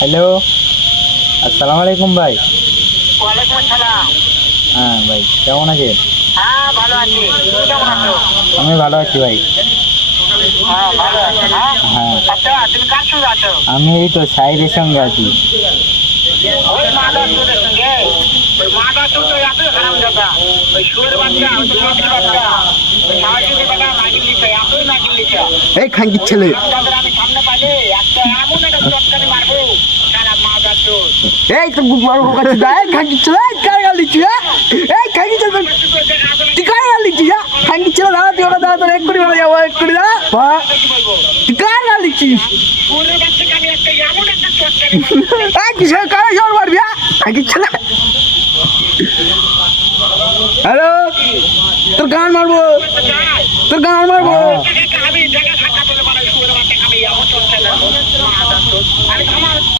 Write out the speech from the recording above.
Hello, আসসালামু আলাইকুম ভাই। ওয়ালাইকুম আসসালাম। হ্যাঁ ভাই, কেমন আছেন? হ্যাঁ ভালো আছি, তুমি কেমন আছো? আমি ভালো আছি ভাই। হ্যাঁ ভালো আছি। হ্যাঁ হ্যাঁ, আচ্ছা, তুমি কার সঙ্গে আছো? আমি এই তো সাইদের সঙ্গে আছি। ওই মাদা চোরের সঙ্গে। ওই মাদা চোর তো এতই হারামজাদা। ওই শুয়োর বাচ্চা, ওই তোমাদের বাচ্চা, ওই সাহসী বেটা নাগিন লিচা, এতই নাগিন লিচা। এই খানকির ছেলে, হারামজাদার আমি সামনে পাইলে একটা এমন একটা চটকানি মারবো, সারা মাদা চোর। এই তো বড় কাছে যায় খানকির ছেলে, কার গাল দিচ্ছি? এই খানকির ছেলে, তুই কার গাল দিচ্ছি? খানকির ছেলে দাঁড়া, তুই ওরা দাঁড়া, তোর এক কোটি যাবো, এক কোটি দাঁড়া। কি বলবো? তুই কার গাল দিচ্ছিস? শুয়োরের বাচ্চাকে আমি একটা এমন একটা চটকানি মারবো। এই কিসের কার জোর মারবি? খানকির ছেলে, হ্যালো, তোর গান মারবো, তোর গান মারবো। আমি জায়গা থাকা বলে মানে শুয়োরের বাচ্চাকে আমি এমন চটকানি মারবো, মাদা চোর। আরে আমার